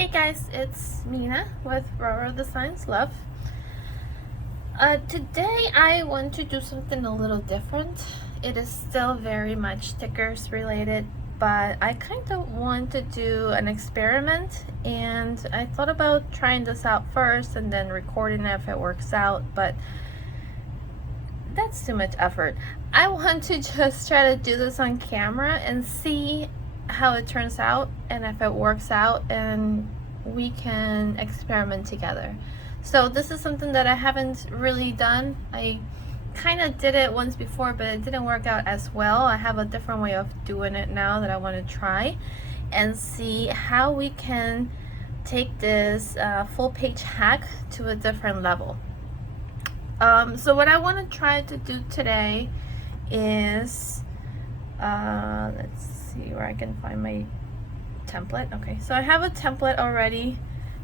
Hey guys, it's Mina with Roro Designs Love. Today I want to do something a little different. It is still very much stickers related, but I kind of want to do an experiment, and I thought about trying this out first and then recording it if it works out, but that's too much effort. I want to just try to do this on camera and see how it turns out and if it works out, and we can experiment together. So this is something that I haven't really done. I kind of did it once before, but it didn't work out as well. I have a different way of doing it now that I want to try and see how we can take this full page hack to a different level. So what I want to try to do today is let's see where I can find my template. Okay, so I have a template already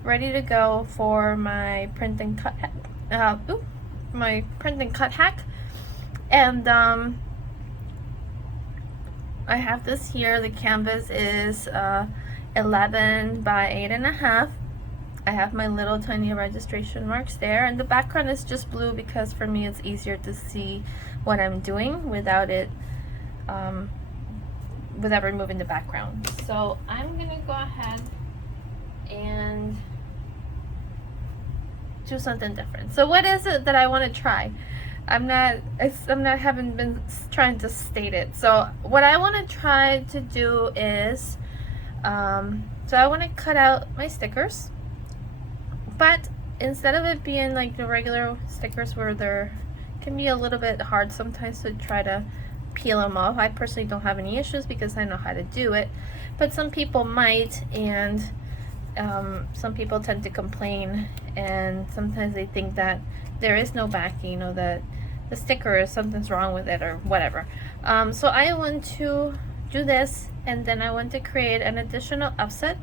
ready to go for my print and cut my print and cut hack, and I have this here. The canvas is 11 by 8.5. I have my little tiny registration marks there, and the background is just blue because for me it's easier to see what I'm doing without it without removing the background. So I'm gonna go ahead and do something different. So what is it that I want to try? I'm not haven't been trying to state it. So what I want to try to do is so I want to cut out my stickers, but instead of it being like the regular stickers where they're can be a little bit hard sometimes to try to peel them off. I personally don't have any issues because I know how to do it, but some people might, and some people tend to complain, and sometimes they think that there is no backing, or that the sticker is something's wrong with it or whatever. So I want to do this, and then I want to create an additional offset.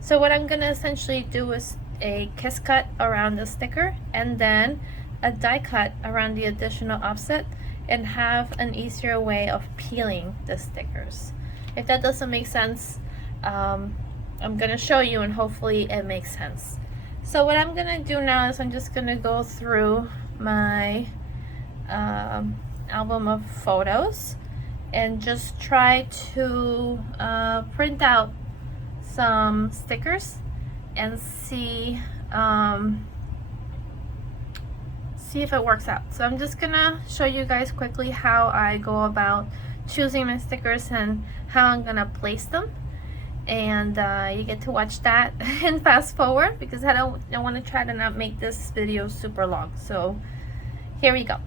So what I'm gonna essentially do is a kiss cut around the sticker and then a die cut around the additional offset, and have an easier way of peeling the stickers. If that doesn't make sense, I'm gonna show you and hopefully it makes sense. So what I'm gonna do now is I'm just gonna go through my album of photos and just try to print out some stickers and see if it works out. So I'm just gonna show you guys quickly how I go about choosing my stickers and how I'm gonna place them, and you get to watch that and fast forward because I want to try to not make this video super long. So here we go.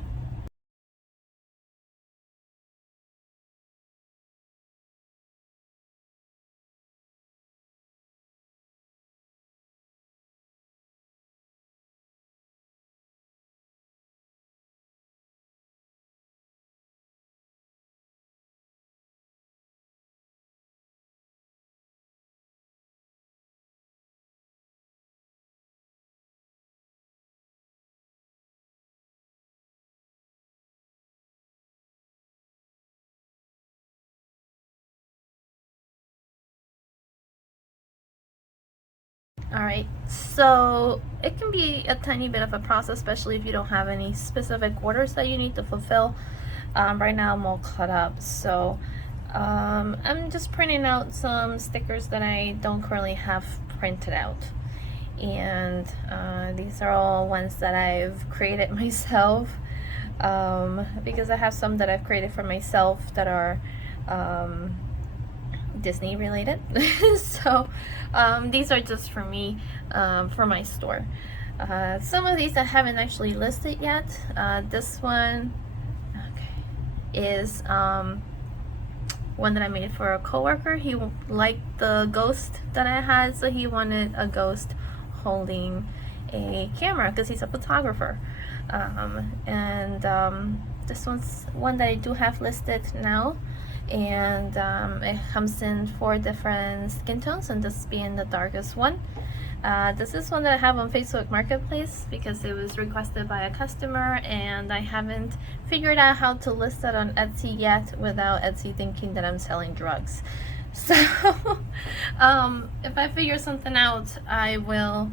Alright, so it can be a tiny bit of a process, especially if you don't have any specific orders that you need to fulfill. Right now I'm all cut up, so I'm just printing out some stickers that I don't currently have printed out. And these are all ones that I've created myself, because I have some that I've created for myself that are Disney related. So these are just for me, for my store. Some of these I haven't actually listed yet. This one is one that I made for a coworker. He liked the ghost that I had, so he wanted a ghost holding a camera because he's a photographer. This one's one that I do have listed now, and it comes in 4 different skin tones, and this being the darkest one. This is one that I have on Facebook Marketplace because it was requested by a customer, and I haven't figured out how to list that on Etsy yet without Etsy thinking that I'm selling drugs. So if I figure something out, I will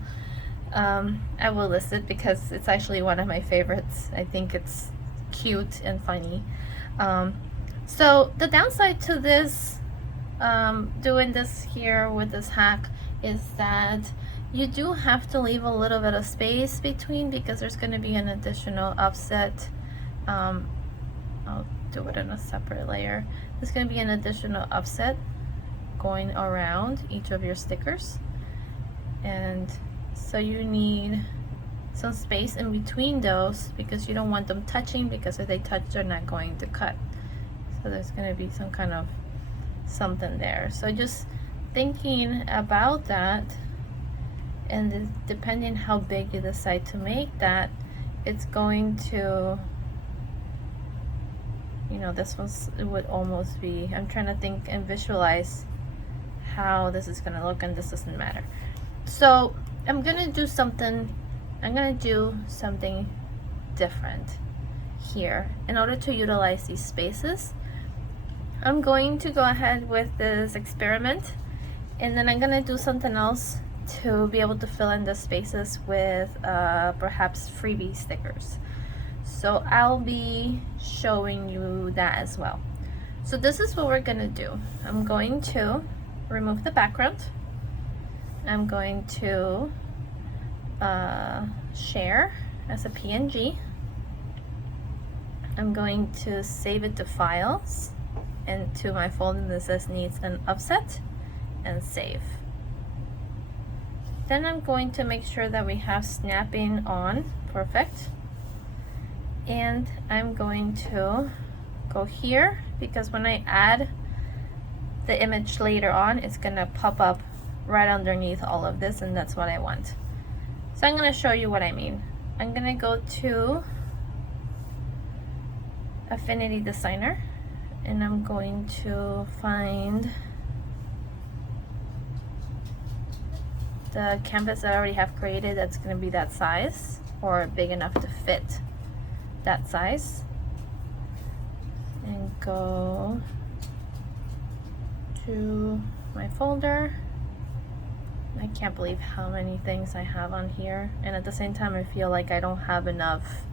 list it because it's actually one of my favorites. I think it's cute and funny. So the downside to this, doing this here with this hack, is that you do have to leave a little bit of space between, because there's going to be an additional offset. I'll do it in a separate layer. There's going to be an additional offset going around each of your stickers, and so you need some space in between those, because you don't want them touching, because if they touch, they're not going to cut. So there's going to be some kind of something there. So just thinking about that, and depending how big you decide to make that, it's going to, you know, this was, it would almost be, I'm trying to think and visualize how this is going to look, and this doesn't matter. So I'm going to do something different here in order to utilize these spaces. I'm going to go ahead with this experiment, and then I'm going to do something else to be able to fill in the spaces with perhaps freebie stickers. So I'll be showing you that as well. So this is what we're going to do. I'm going to remove the background. I'm going to share as a PNG. I'm going to save it to files and to my folder that says needs an offset, and save. Then I'm going to make sure that we have snapping on, perfect. And I'm going to go here, because when I add the image later on, it's gonna pop up right underneath all of this, and that's what I want. So I'm gonna show you what I mean. I'm gonna go to Affinity Designer, and I'm going to find the canvas that I already have created that's going to be that size, or big enough to fit that size, and go to my folder. I can't believe how many things I have on here, and at the same time I feel like I don't have enough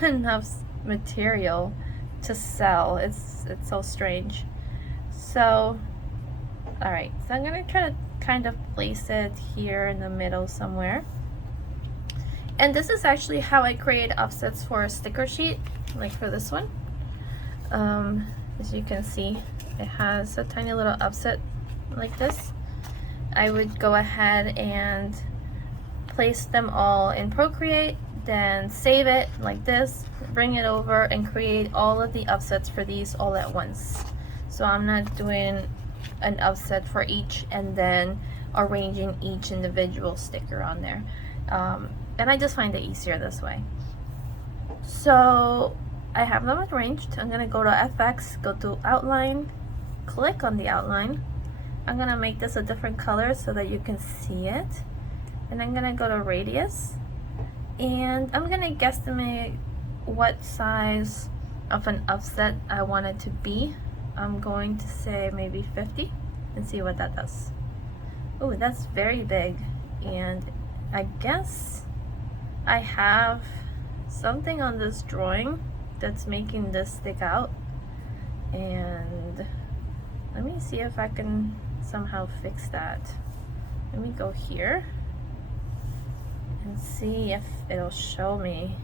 enough material to sell. It's so strange. So alright, so I'm gonna try to kind of place it here in the middle somewhere. And this is actually how I create offsets for a sticker sheet, like for this one. As you can see, it has a tiny little offset like this. I would go ahead and place them all in Procreate, then save it like this, bring it over and create all of the offsets for these all at once. So I'm not doing an offset for each and then arranging each individual sticker on there. And I just find it easier this way. So I have them arranged. I'm gonna go to FX, go to outline, click on the outline. I'm gonna make this a different color so that you can see it. And I'm gonna go to radius, and I'm gonna guesstimate what size of an offset I want it to be. I'm going to say maybe 50 and see what that does. Oh, that's very big, and I guess I have something on this drawing that's making this stick out, and let me see if I can somehow fix that. Let me go here and see if it'll show me.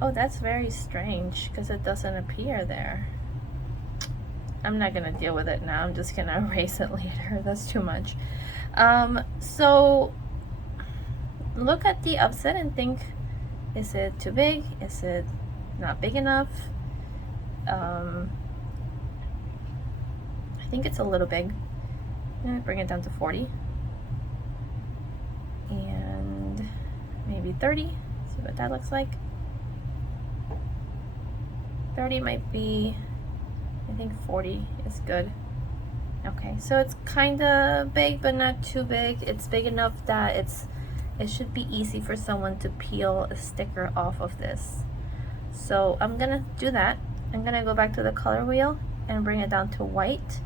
Oh, that's very strange because it doesn't appear there. I'm not gonna deal with it now. I'm just gonna erase it later. That's too much. So look at the offset and think, is it too big? Is it not big enough? I think it's a little big. I'm gonna bring it down to 40 and maybe 30. See what that looks like. 30 might be, I think 40 is good. Okay, so it's kind of big but not too big. It's big enough that it should be easy for someone to peel a sticker off of this. So I'm gonna do that. I'm gonna go back to the color wheel and bring it down to white.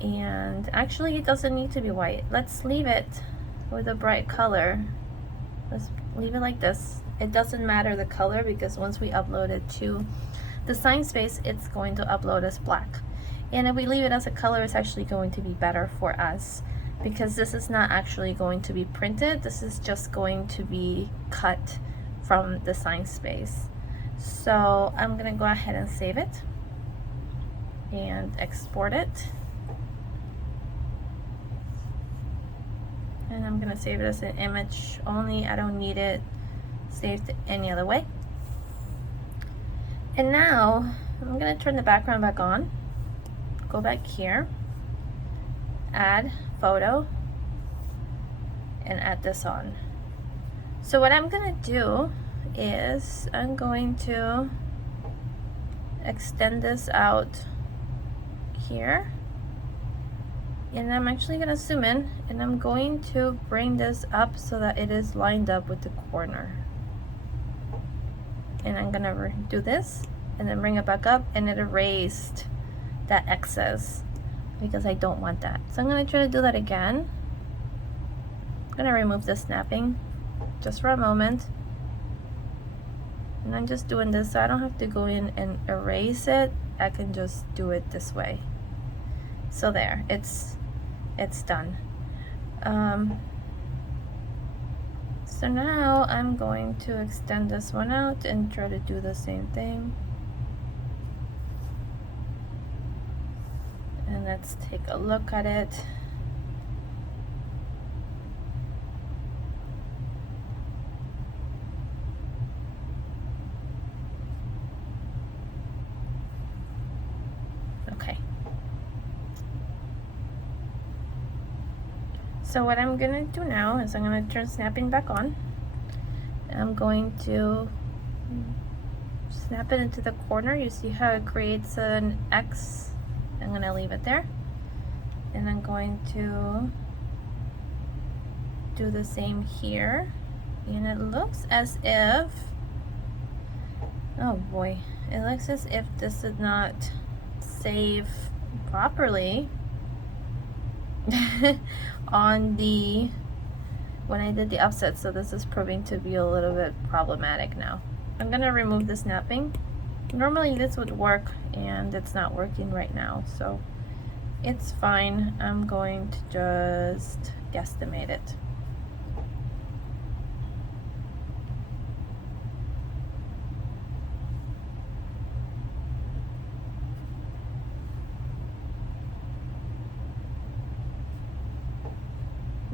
And actually it doesn't need to be white. Let's leave it with a bright color. Let's leave it like this. It doesn't matter the color because once we upload it to the Sign Space, it's going to upload as black. And if we leave it as a color, it's actually going to be better for us because this is not actually going to be printed. This is just going to be cut from the Sign Space. So I'm gonna go ahead and save it and export it. And I'm gonna save it as an image only. I don't need it saved any other way. And now I'm gonna turn the background back on. Go back here, add photo, and add this on. So what I'm gonna do is I'm going to extend this out here. And I'm actually going to zoom in and I'm going to bring this up so that it is lined up with the corner. And I'm going to do this and then bring it back up, and it erased that excess because I don't want that. So I'm going to try to do that again. I'm going to remove the snapping just for a moment. And I'm just doing this so I don't have to go in and erase it. I can just do it this way. So there, it's done. So now I'm going to extend this one out and try to do the same thing. And let's take a look at it. Okay. So what I'm gonna do now is I'm gonna turn snapping back on. I'm going to snap it into the corner. You see how it creates an X? I'm gonna leave it there. And I'm going to do the same here. And it looks as if, oh boy, it looks as if this did not save properly on the when I did the offset, so this is proving to be a little bit problematic now. I'm gonna remove the snapping. Normally this would work and it's not working right now, so it's fine. I'm going to just guesstimate it.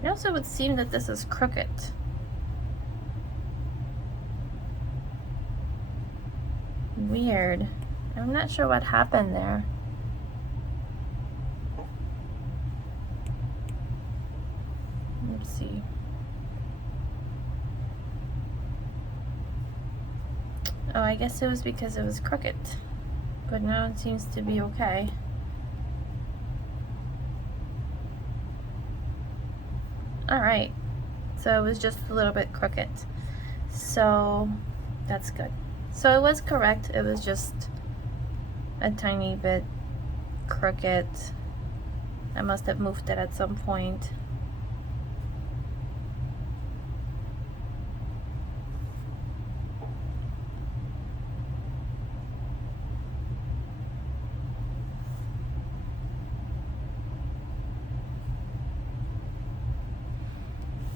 It also would seem that this is crooked. Weird. I'm not sure what happened there. Let's see. Oh, I guess it was because it was crooked. But now it seems to be okay. Alright, so it was just a little bit crooked. So that's good. So it was correct, it was just a tiny bit crooked. I must have moved it at some point.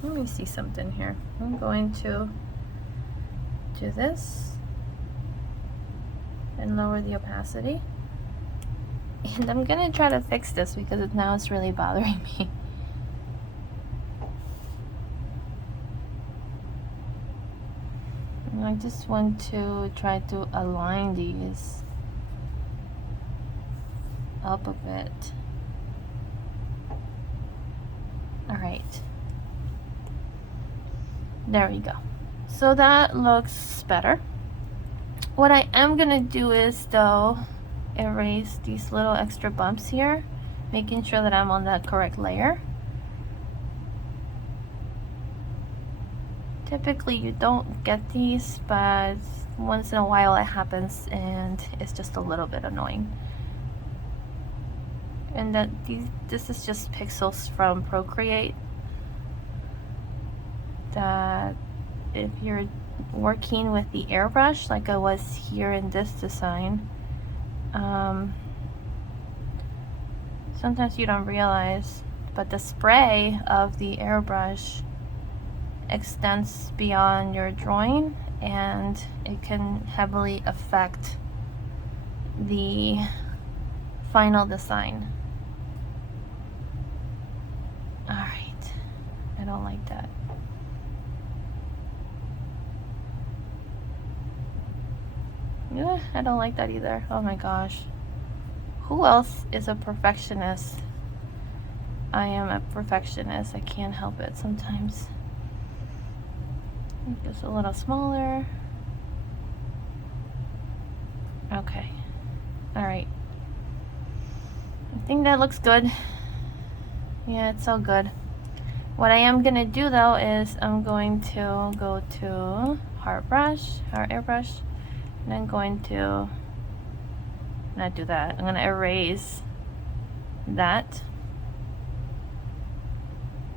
Let me see something here. I'm going to do this and lower the opacity. And I'm gonna try to fix this because now it's really bothering me. And I just want to try to align these up a bit. Alright. There we go. So that looks better. What I am gonna do is though erase these little extra bumps here, making sure that I'm on the correct layer. Typically you don't get these, but once in a while it happens and it's just a little bit annoying. And this is just pixels from Procreate. That if you're working with the airbrush like I was here in this design, sometimes you don't realize, but the spray of the airbrush extends beyond your drawing, and it can heavily affect the final design. Alright, I don't like that. Yeah, I don't like that either. Oh my gosh. Who else is a perfectionist? I am a perfectionist. I can't help it sometimes. Just a little smaller. Okay. Alright. I think that looks good. Yeah, it's so good. What I am gonna do though is I'm going to go to Heart Airbrush, and I'm going to not do that. I'm gonna erase that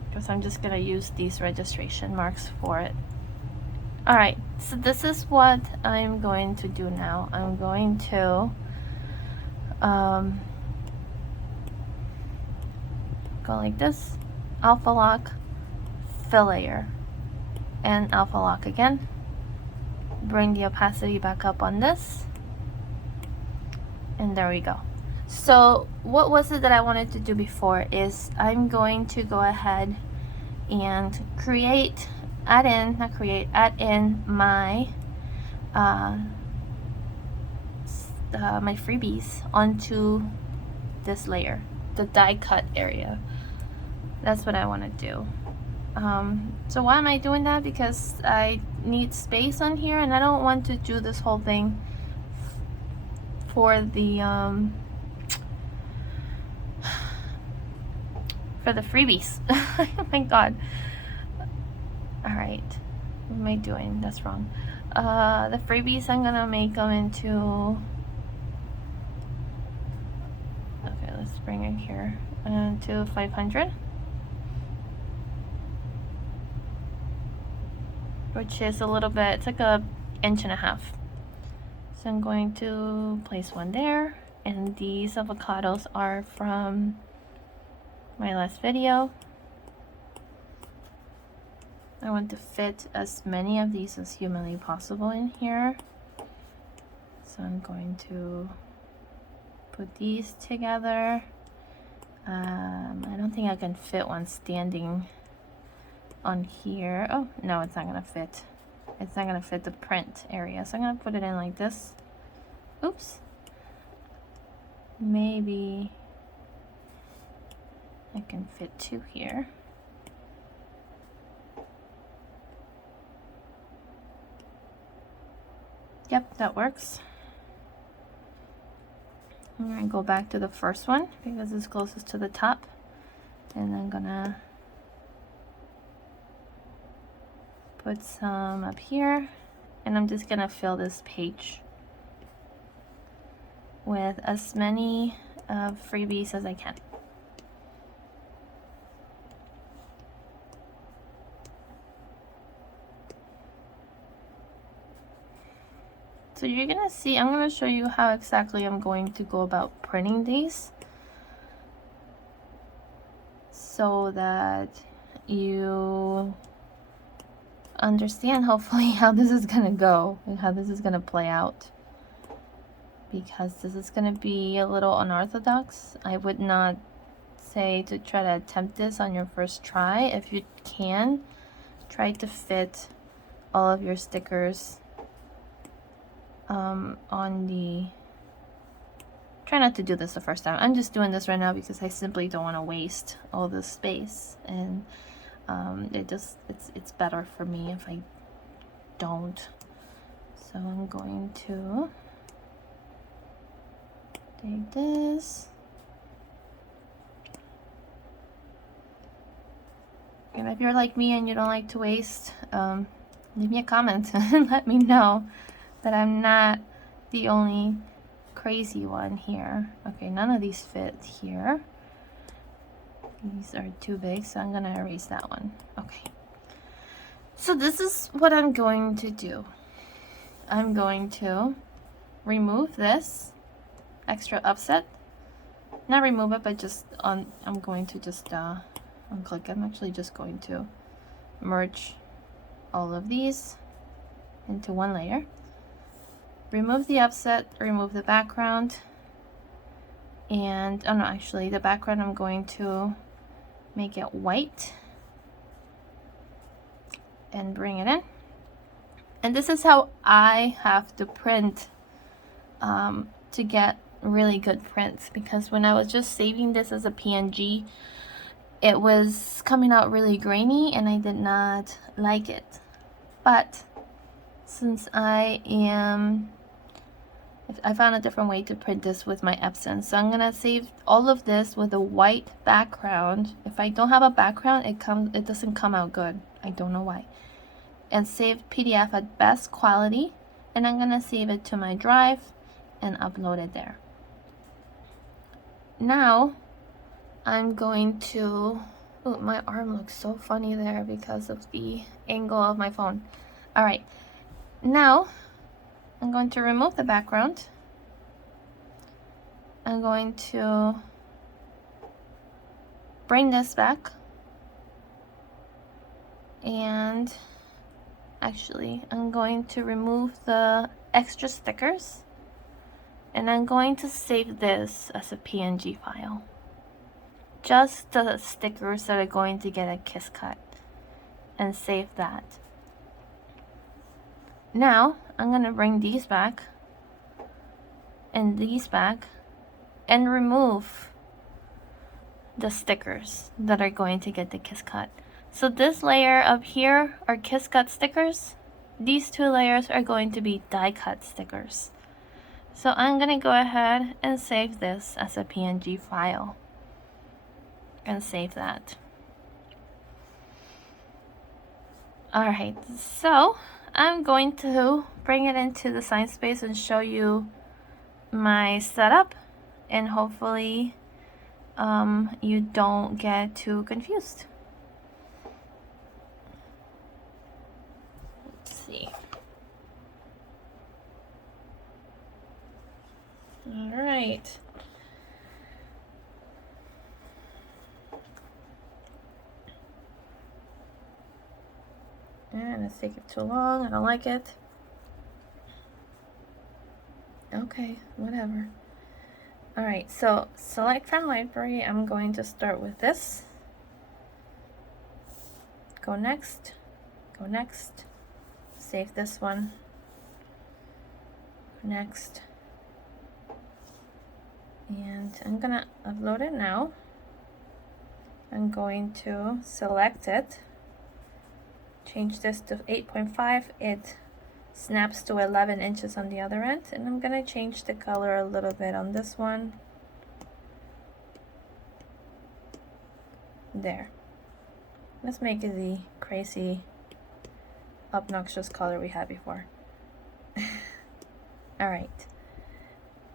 because I'm just gonna use these registration marks for it. Alright, so this is what I'm going to do now. I'm going to go like this, alpha lock, fill layer, and alpha lock again. Bring the opacity back up on this, and there we go. So what was it that I wanted to do before is I'm going to go ahead and add in my my freebies onto this layer, the die cut area. That's what I want to do. So why am I doing that? Because I need space on here, and I don't want to do this whole thing for the freebies. Oh my god. Alright, what am I doing? That's wrong. The freebies, I'm gonna make them into, okay, let's bring it here to 500, which is a little bit, it's like an inch and a half. So I'm going to place one there, and these avocados are from my last video. I want to fit as many of these as humanly possible in here. So I'm going to put these together. I don't think I can fit one standing on here. Oh, no, it's not gonna fit. It's not gonna fit the print area. So I'm gonna put it in like this. Oops. Maybe I can fit two here. Yep, that works. I'm gonna go back to the first one because it's closest to the top, and I'm gonna put some up here, and I'm just gonna fill this page with as many freebies as I can. So you're gonna see, I'm gonna show you how exactly I'm going to go about printing these so that you understand hopefully how this is gonna go and how this is gonna play out, because this is gonna be a little unorthodox. I would not say to try to attempt this on your first try. If you can, try to fit all of your stickers on the, try not to do this the first time. I'm just doing this right now because I simply don't want to waste all this space, and it's better for me if I don't. So I'm going to take this, and if you're like me and you don't like to waste, leave me a comment and let me know that I'm not the only crazy one here. Okay, none of these fit here. These are too big, so I'm gonna erase that one. Okay. So this is what I'm going to do. I'm going to remove this extra offset. Not remove it, but just I'm going to just unclick. I'm actually just going to merge all of these into one layer. Remove the offset, remove the background, and oh no, actually the background I'm going to make it white and bring it in. And this is how I have to print to get really good prints, because when I was just saving this as a PNG, it was coming out really grainy and I did not like it. But since I found a different way to print this with my Epson, so I'm gonna save all of this with a white background. If I don't have a background, it doesn't come out good. I don't know why. And save PDF at best quality, and I'm gonna save it to my drive and upload it there. Now I'm going to, oh, my arm looks so funny there because of the angle of my phone. All right, now I'm going to remove the background. I'm going to bring this back, and actually I'm going to remove the extra stickers, and I'm going to save this as a PNG file. Just the stickers that are going to get a kiss cut, and save that. Now I'm gonna bring these back and these back and remove the stickers that are going to get the kiss cut. So this layer up here are kiss cut stickers. These two layers are going to be die cut stickers. So I'm gonna go ahead and save this as a PNG file and save that. Alright, so I'm going to bring it into the Sign Space and show you my setup, and hopefully you don't get too confused. Let's see. All right. And it's taking too long. I don't like it. Okay, whatever. All right, so select from library. I'm going to start with this. Go next. Go next. Save this one. Next. And I'm gonna upload it now. I'm going to select it. Change this to 8.5. It snaps to 11 inches on the other end, and I'm gonna change the color a little bit on this one. There. Let's make it the crazy obnoxious color we had before. All right.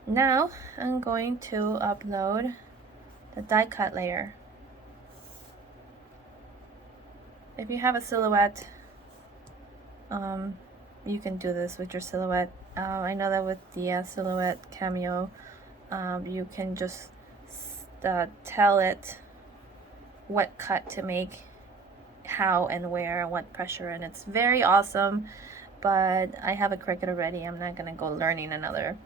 Now I'm going to upload the die cut layer. If you have a silhouette, you can do this with your silhouette. I know that with the silhouette cameo, you can just tell it what cut to make, how and where, and what pressure, and it's very awesome. But I have a Cricut already. I'm not gonna go learning another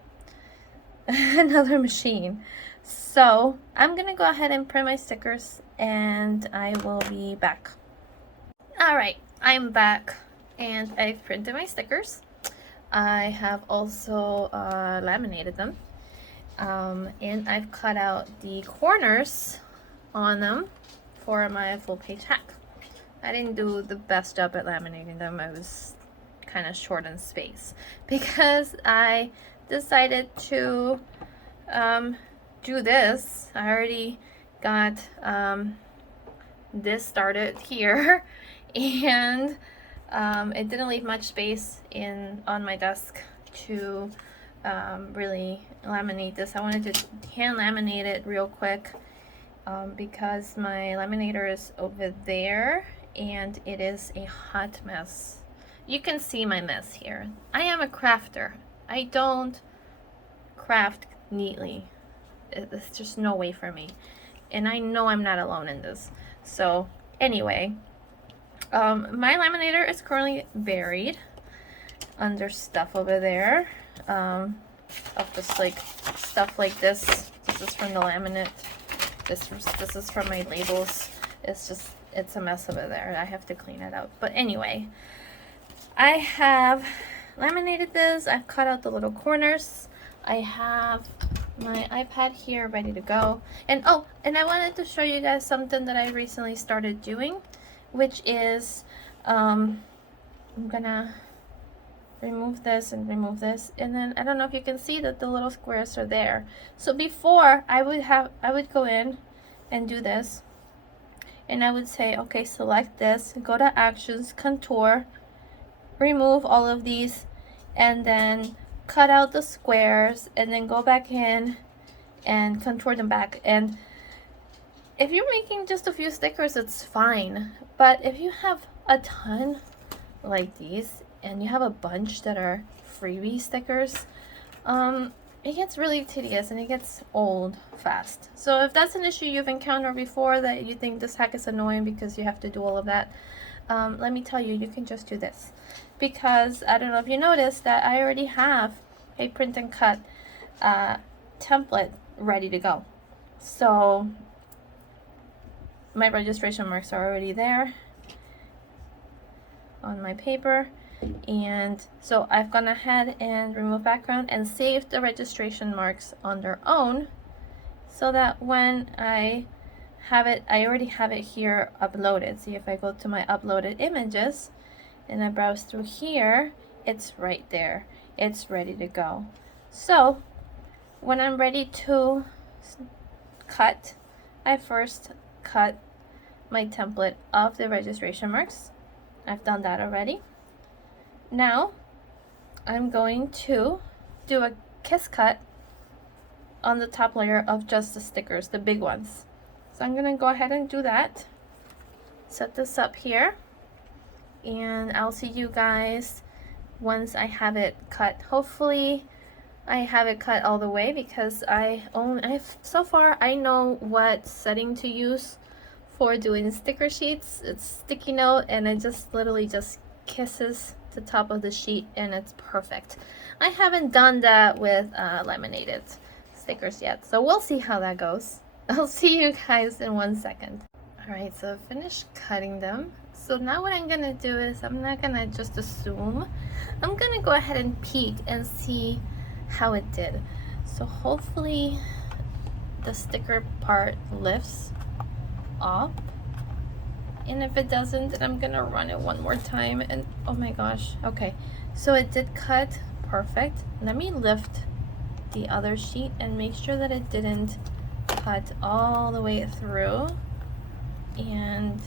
another machine. So I'm gonna go ahead and print my stickers, and I will be back. All right, I'm back, and I've printed my stickers. I have also laminated them, and I've cut out the corners on them for my full page hack. I didn't do the best job at laminating them. I was kind of short on space because I decided to do this. I already got this started here, and it didn't leave much space on my desk to really laminate this. I wanted to hand laminate it real quick because my laminator is over there and it is a hot mess. You can see my mess here. I am a crafter. I don't craft neatly. It's just no way for me. And I know I'm not alone in this. So anyway, my laminator is currently buried under stuff over there. Of just like stuff like this. This is from the laminate. This is from my labels. It's a mess over there. I have to clean it out. But anyway, I have laminated this. I've cut out the little corners. I have my iPad here ready to go. And oh, and I wanted to show you guys something that I recently started doing, which is I'm gonna remove this and remove this, and then I don't know if you can see that the little squares are there. So before I would go in and do this, and I would say, okay, select this, go to actions, contour, remove all of these, and then cut out the squares, and then go back in and contour them back. And if you're making just a few stickers, it's fine, but if you have a ton like these and you have a bunch that are freebie stickers, it gets really tedious and it gets old fast. So if that's an issue you've encountered before, that you think this hack is annoying because you have to do all of that, let me tell you, you can just do this. Because I don't know if you noticed that I already have a print and cut template ready to go. So my registration marks are already there on my paper. And so I've gone ahead and removed background and saved the registration marks on their own, so that when I have it, I already have it here uploaded. See, if I go to my uploaded images and I browse through here, it's right there. It's ready to go. So when I'm ready to cut, I first cut my template of the registration marks. I've done that already. Now I'm going to do a kiss cut on the top layer of just the stickers, the big ones. So I'm gonna go ahead and do that. Set this up here, and I'll see you guys once I have it cut. Hopefully I have it cut all the way, because so far I know what setting to use for doing sticker sheets. It's sticky note, and it just literally just kisses the top of the sheet and it's perfect. I haven't done that with laminated stickers yet, so we'll see how that goes. I'll see you guys in 1 second. Alright, so I finished cutting them. So now what I'm gonna do is, I'm not gonna just assume, I'm gonna go ahead and peek and see how it did. So hopefully the sticker part lifts up, and if it doesn't, then I'm gonna run it one more time. And oh my gosh, okay, so it did cut perfect. Let me lift the other sheet and make sure that it didn't cut all the way through. And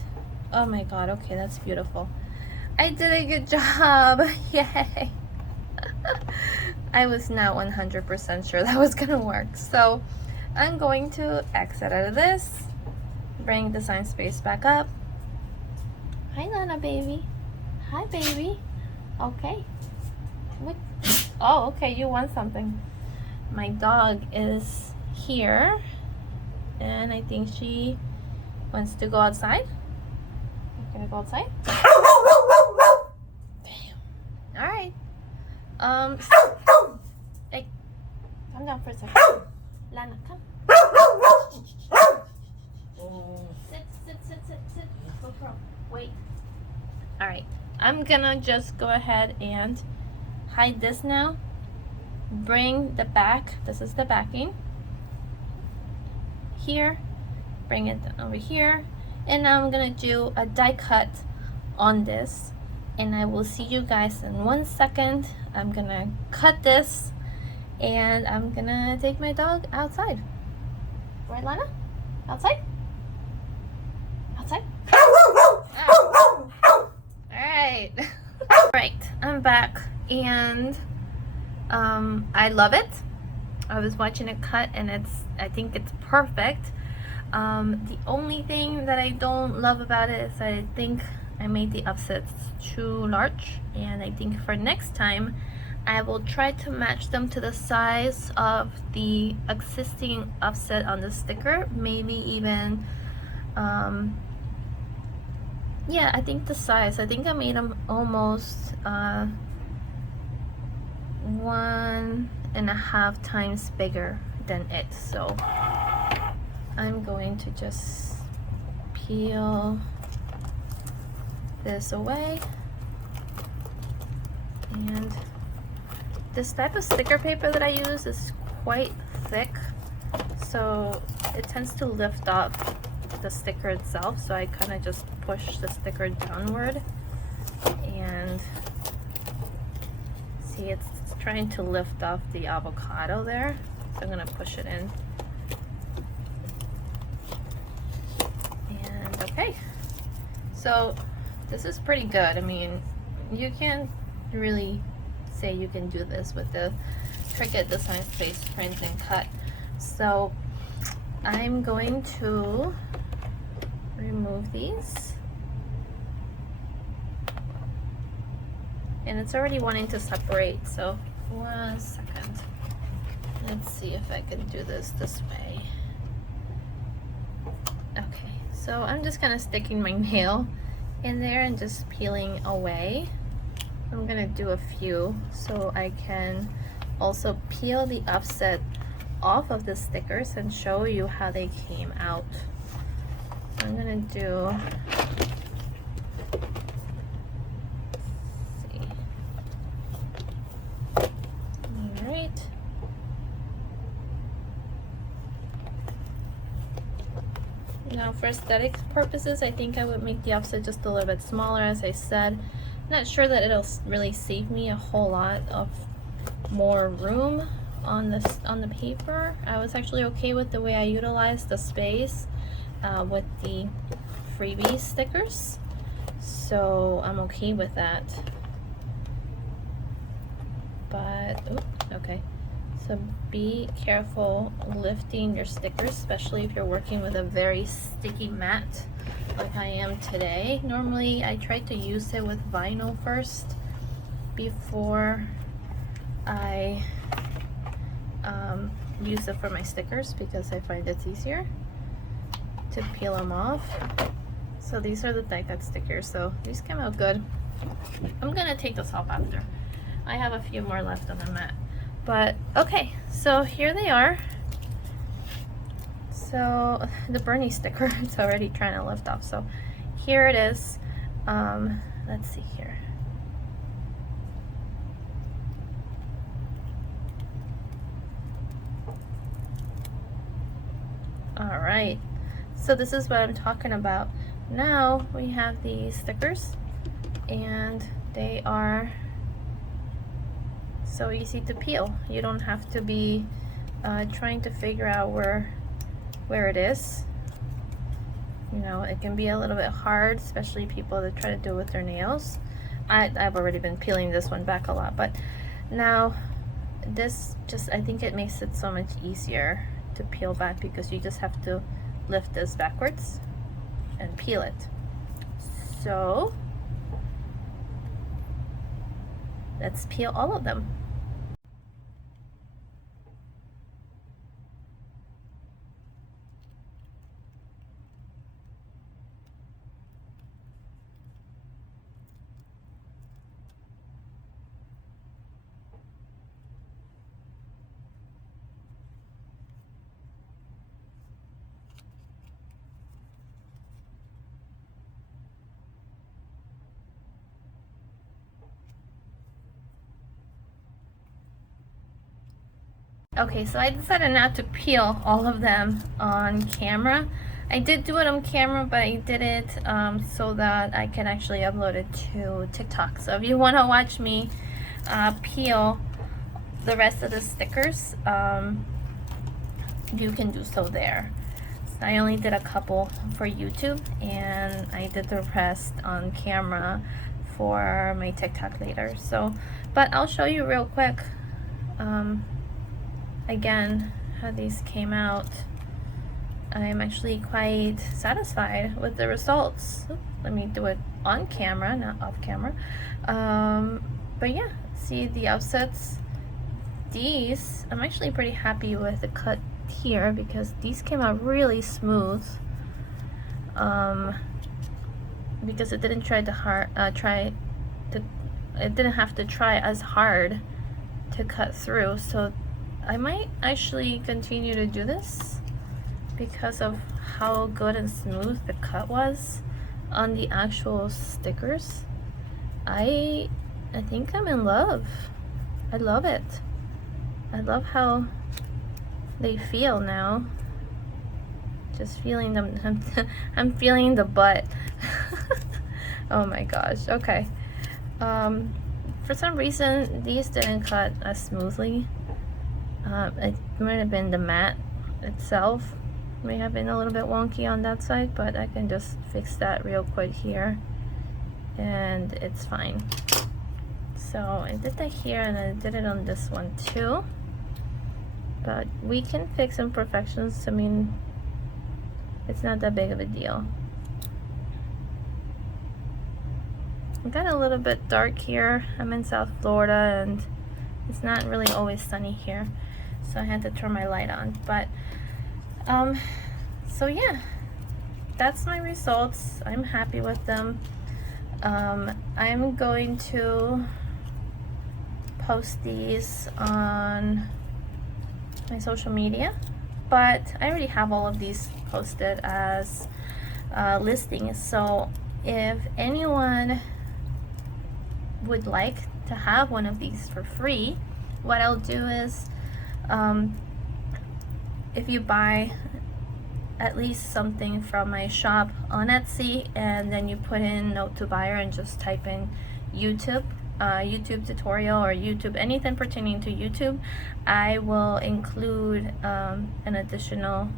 oh my god, okay, that's beautiful. I did a good job. Yay. I was not 100% sure that was gonna work. So I'm going to exit out of this, bring Design Space back up. Hi Lana baby. Hi baby. Okay. What? Oh, okay, you want something. My dog is here and I think she wants to go outside. I'm gonna go outside. Damn. Alright. Hey, calm down for a second. Lana, come. Sit. Go girl. Wait. Alright, I'm gonna just go ahead and hide this now. Bring the back, this is the backing, here, bring it over here, and now I'm gonna do a die cut on this, and I will see you guys in 1 second. I'm gonna cut this, and I'm gonna take my dog outside. Right, Lana? Outside? Outside? Alright. Alright, I'm back, and I love it. I was watching it cut and I think it's perfect. The only thing that I don't love about it is I think I made the offsets too large, and I think for next time I will try to match them to the size of the existing offset on the sticker, maybe even yeah, I think the size, I think I made them almost 1.5 times bigger than it. So I'm going to just peel this away. And this type of sticker paper that I use is quite thick, so it tends to lift up the sticker itself, so I kind of just push the sticker downward, and see, it's trying to lift off the avocado there, so I'm going to push it in. And okay, so this is pretty good. I mean, you can't really say you can do this with the Cricut Design Space Print and Cut. So I'm going to remove these, and it's already wanting to separate, so 1 second. Let's see if I can do this way. Okay, so I'm just kind of sticking my nail in there and just peeling away. I'm gonna do a few so I can also peel the offset off of the stickers and show you how they came out. So I'm gonna do, let's see. All right. Now for aesthetic purposes, I think I would make the offset just a little bit smaller, as I said. Not sure that it'll really save me a whole lot of more room on the paper. I was actually okay with the way I utilized the space with the freebie stickers, so I'm okay with that. But okay, so be careful lifting your stickers, especially if you're working with a very sticky mat like I am today. Normally I try to use it with vinyl first before I use it for my stickers, because I find it's easier to peel them off. So these are the die-cut stickers, so these came out good. I'm gonna take this off after. I have a few more left on the mat, but okay, so here they are. So the Bernie sticker, it's already trying to lift off, so here it is. Let's see here. All right, so this is what I'm talking about. Now we have these stickers, and they are so easy to peel. You don't have to be trying to figure out where it is. You know, it can be a little bit hard, especially people that try to do it with their nails. I've already been peeling this one back a lot, but now this just, I think it makes it so much easier to peel back, because you just have to lift this backwards and peel it. So let's peel all of them. Okay, so I decided not to peel all of them on camera. I did do it on camera, but I did it so that I can actually upload it to TikTok. So if you want to watch me peel the rest of the stickers, you can do so there. So I only did a couple for YouTube, and I did the rest on camera for my TikTok later. So, but I'll show you real quick again, how these came out, I'm actually quite satisfied with the results. Let me do it on camera, not off camera. But yeah, see the offsets. These, I'm actually pretty happy with the cut here because these came out really smooth. Because it didn't it didn't have to try as hard to cut through. So I might actually continue to do this because of how good and smooth the cut was on the actual stickers. I think I'm in love. I love it. I love how they feel now. Just feeling them. I'm feeling the butt. Oh my gosh. Okay. For some reason these didn't cut as smoothly. It might have been the mat itself may have been a little bit wonky on that side, but I can just fix that real quick here and it's fine. So I did that here and I did it on this one too, but we can fix imperfections. I mean, it's not that big of a deal. It got a little bit dark here. I'm in South Florida and it's not really always sunny here, so I had to turn my light on. But so yeah, that's my results. I'm happy with them. I'm going to post these on my social media, but I already have all of these posted as listings. So if anyone would like to have one of these for free, what I'll do is if you buy at least something from my shop on Etsy and then you put in note to buyer and just type in YouTube tutorial or YouTube, anything pertaining to YouTube, I will include an additional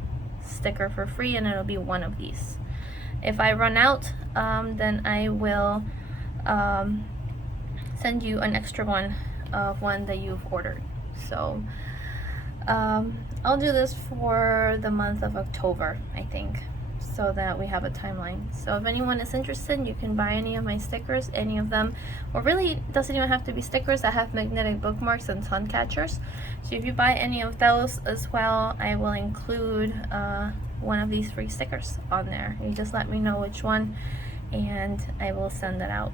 sticker for free and it'll be one of these. If I run out, then I will send you an extra one of one that you've ordered. So I'll do this for the month of October, I think, so that we have a timeline. So if anyone is interested, you can buy any of my stickers, any of them, or really it doesn't even have to be stickers. I have magnetic bookmarks and sun catchers. So if you buy any of those as well, I will include one of these free stickers on there. You just let me know which one and I will send that out.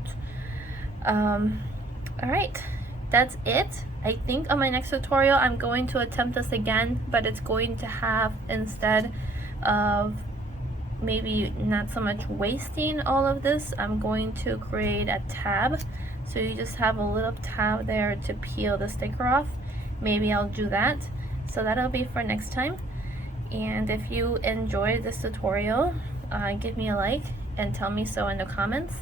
All right, that's it. I think on my next tutorial I'm going to attempt this again, but it's going to have, instead of maybe not so much wasting all of this, I'm going to create a tab. So you just have a little tab there to peel the sticker off. Maybe I'll do that. So that'll be for next time. And if you enjoyed this tutorial, give me a like and tell me so in the comments.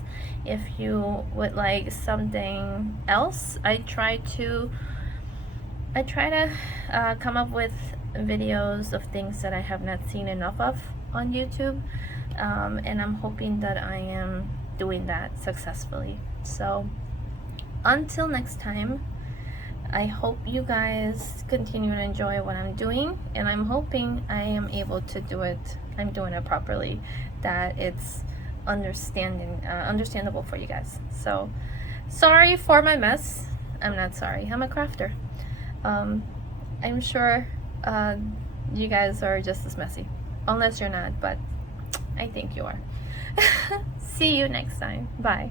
If you would like something else, I try to come up with videos of things that I have not seen enough of on YouTube, and I'm hoping that I am doing that successfully. So until next time, I hope you guys continue to enjoy what I'm doing, and I'm hoping I am able to do it. I'm doing it properly, that it's understandable for you guys. So sorry for my mess. I'm not sorry. I'm a crafter. I'm sure you guys are just as messy, unless you're not, but I think you are. See you next time. Bye.